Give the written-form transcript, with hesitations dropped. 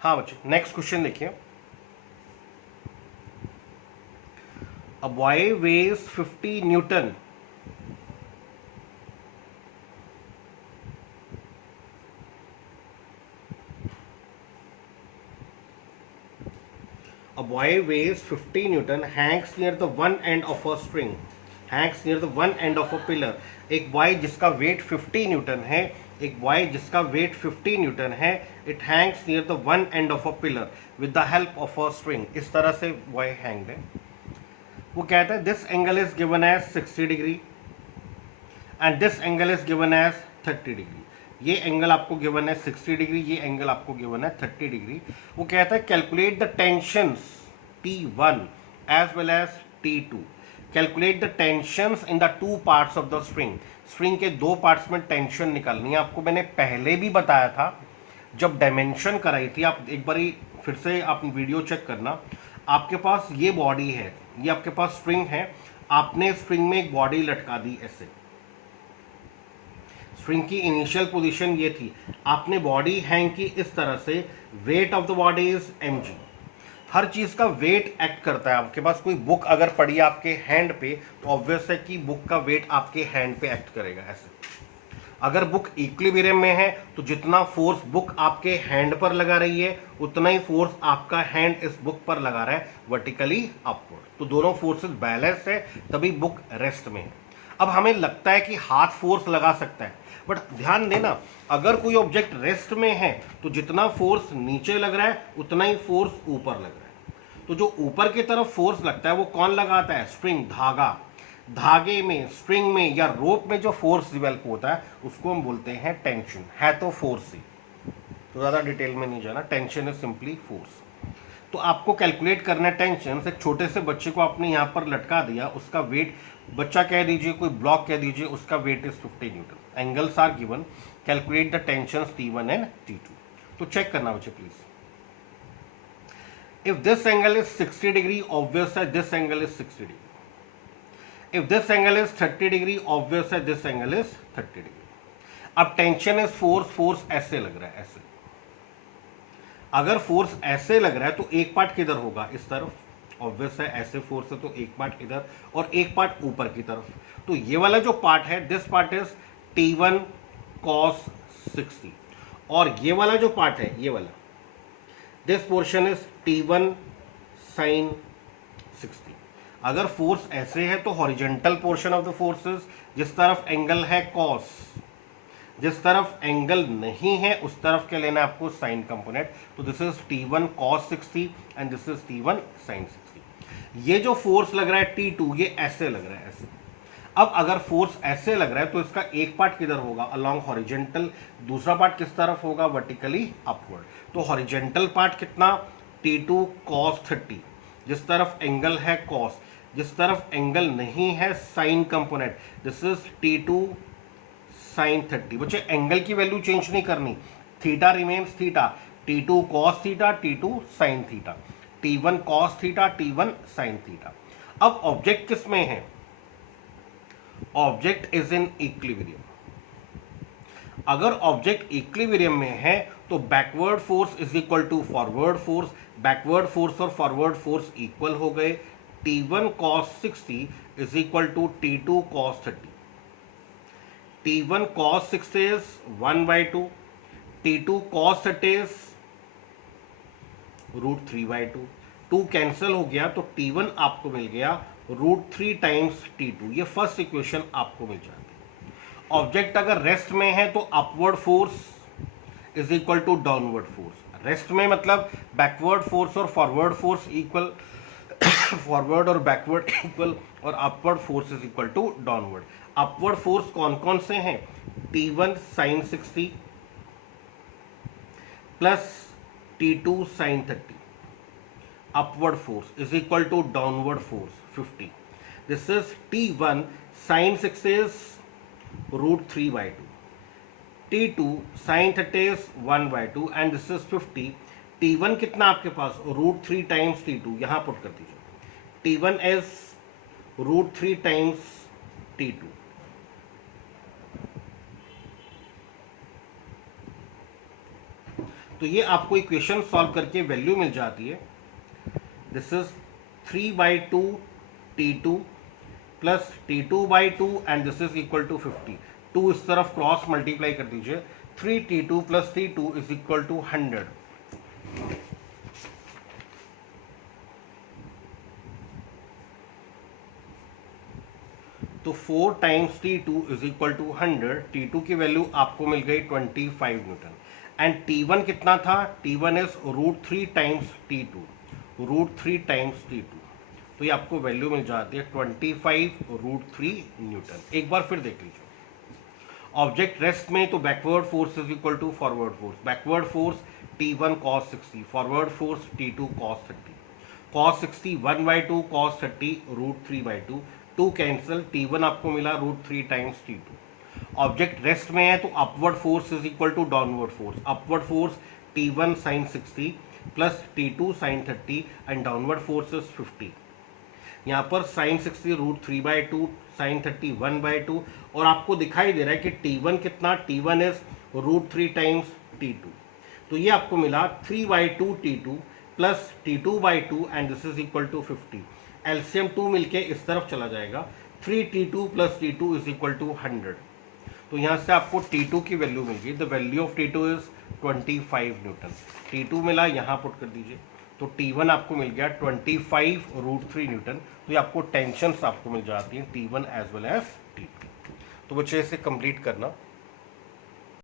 हाँ बच्चे, next question देखिए। A boy weighs 50 newton A boy weighs 50 Newton, hangs near the one end of a string, hangs near the one end of a pillar. एक boy जिसका weight 50 newton है, एक boy जिसका weight 50 newton है, it hangs near the one end of a pillar with the help of a string. इस तरह से boy hanged है। वो कहता है this angle is given as 60 degree and this angle is given as 30 degree. ये angle आपको given है 60 डिग्री, ये एंगल आपको गिवन है 30 डिग्री। वो कहता है calculate the tensions T1 as well as T2। Calculate the tensions in the two parts of the string. String के दो पार्ट्स में टेंशन निकालनी है। आपको मैंने पहले भी बताया था जब डायमेंशन कराई थी। आप एक बारी फिर से आप वीडियो चेक करना। आपके पास ये बॉडी है, ये आपके पास स्ट्रिंग है, आपने स्ट्रिंग में एक बॉडी लटका दी ऐसे। स्ट्रिंग की इनिशियल पोजीशन ये थी, आपने बॉडी हैंग की इस तरह से। Weight of the body is mg। हर चीज का वेट एक्ट करता है। आपके पास कोई बुक अगर पड़ी है आपके हैंड पे तो ऑब्वियस है कि बुक का वेट आपके हैंड पे एक्ट करेगा ऐसे। अगर बुक इक्विलिब्रियम में है तो जितना फोर्स बुक आपके हैंड पर लगा रही है उतना ही फोर्स आपका हैंड इस बुक पर लगा रहा है वर्टिकली अपवर्ड। तो दोनों फोर्सेस बैलेंस है, तभी बुक रेस्ट में है। अब हमें लगता है कि हाथ फोर्स लगा सकता है, बट ध्यान देना अगर कोई ऑब्जेक्ट रेस्ट में है तो जितना फोर्स नीचे लग रहा है उतना ही फोर्स ऊपर लग रहा है। तो जो ऊपर की तरफ फोर्स लगता है वो कौन लगाता है? स्ट्रिंग, धागा। धागे में, स्ट्रिंग में या रोप में जो फोर्स डिवेल्प होता है उसको हम बोलते हैं टेंशन। है तो फोर्स ही, तो ज़्यादा डिटेल में नहीं जाना। Tension is simply force. तो आपको कैलकुलेट करना है टेंशन। एक छोटे से बच्चे को आपने यहाँ पर लटका दिया, उसका वेट, बच्चा कह दीजिए, कोई ब्लॉक कह दीजिए, उसका weight is 50 newton. Angles are given, calculate the tensions T1 and T2। तो चेक करना बच्चे please. If this angle is 60 degree, obvious है this angle is 60 degree. If this angle is 30 degree, obvious है this angle is 30 degree. अब tension is force, force ऐसे लग रहा है ऐसे। अगर फोर्स ऐसे लग रहा है तो एक पार्ट किधर होगा? इस तरफ। ऑब्वियस है ऐसे फोर्स है तो एक पार्ट इधर और एक पार्ट ऊपर की तरफ। तो ये वाला जो पार्ट है, this part is T1 cos 60, और ये वाला जो पार्ट है, ये वाला, this portion is T1 sin 60। अगर फोर्स ऐसे है तो horizontal portion of the forces, जिस तरफ एंगल है cos, जिस तरफ एंगल नहीं है उस तरफ क्या लेना है आपको? Sine component. तो this is T1 cos 60 and this is T1 sin 60। ये जो फोर्स लग रहा है T2, ये ऐसे लग रहा है ऐसे। अब अगर फोर्स ऐसे लग रहा है तो इसका एक पार्ट किधर होगा? Along horizontal. दूसरा पार्ट किस तरफ होगा? Vertically upward. तो हॉरिजेंटल पार्ट कितना? T2 cos 30। जिस तरफ एंगल है cos, जिस तरफ एंगल नहीं है sign component, this is T2 sin 30। बच्चे एंगल की वैल्यू चेंज नहीं करनी, theta remains theta. T2 cos theta, T2 sin theta, T1 cos theta, T1 sin theta. अब ऑब्जेक्ट किस में है? Object is in equilibrium. अगर ऑब्जेक्ट इक्विलिब्रियम में है तो backward force is equal to forward force. Backward force और forward force equal हो गए। T1 cos 60 is equal to T2 cos 30। T1 cos 60 is 1/2, T2 cos 30 is √3/2। 2 cancel हो गया तो T1 आपको मिल गया √3 टाइम्स T2। ये फर्स्ट इक्वेशन आपको मिल जाती है। ऑब्जेक्ट अगर रेस्ट में है तो upward force is equal to downward force. Rest में मतलब बैकवर्ड फोर्स और फॉरवर्ड फोर्स इक्वल, फॉरवर्ड और बैकवर्ड इक्वल, और upward force is equal to downward. Upward force कौन कौन से हैं? T1 sin 60 plus T2 sin 30। Upward force is equal to downward force 50। This is T1 sin 60 is √3/2, T2 sin 30 is 1/2 and this is 50। T1 कितना आपके पास? √3 times T2, यहां put कर दीजिए। T1 is √3 times T2। तो ये आपको equation solve करके value मिल जाती है, this is 3/2 T2 plus T2/2 and this is equal to 50। 2 इस तरफ क्रॉस मल्टीप्लाई कर दीजिए, 3T2 plus T2 is equal to 100। तो 4 times T2 is equal to 100। T2 की वैल्यू आपको मिल गई 25 न्यूटन एंड T1 कितना था, T1 is √3 times T2, √3 times T2। तो ये आपको वैल्यू मिल जाती है 25 √3 न्यूटन। एक बार फिर देख लीजिए, ऑब्जेक्ट रेस्ट में तो backward force is equal to forward force, backward force T1 cos 60, forward force T2 cos 30, cos 60 1/2 cos 30 √3/2, 2 cancel, T1 आपको मिला √3 टाइम्स T2। ऑब्जेक्ट रेस्ट में है तो upward force is equal to downward force, upward force T1 sin 60 plus T2 sin 30 and downward force is 50। यहाँ पर sin 60 √3/2, sin 30 1/2 और आपको दिखाई दे रहा है कि T1 कितना, T1 इज √3 टाइम्स T2। तो ये आपको मिला 3/2 T2 plus T2/2 and this is equal to 50। LCM 2 मिलके इस तरफ चला जाएगा, 3T2 plus T2 is equal to 100। तो यहाँ से आपको T2 की वैल्यू मिल गई, the value of T2 is 25 Newton. T2 मिला, यहाँ पुट कर दीजिए, तो T1 आपको मिल गया 25 √3 न्यूटन। तो ये आपको टेंशन आपको मिल जाती है T1 as well as T2। तो बच्चे इसे कंप्लीट करना।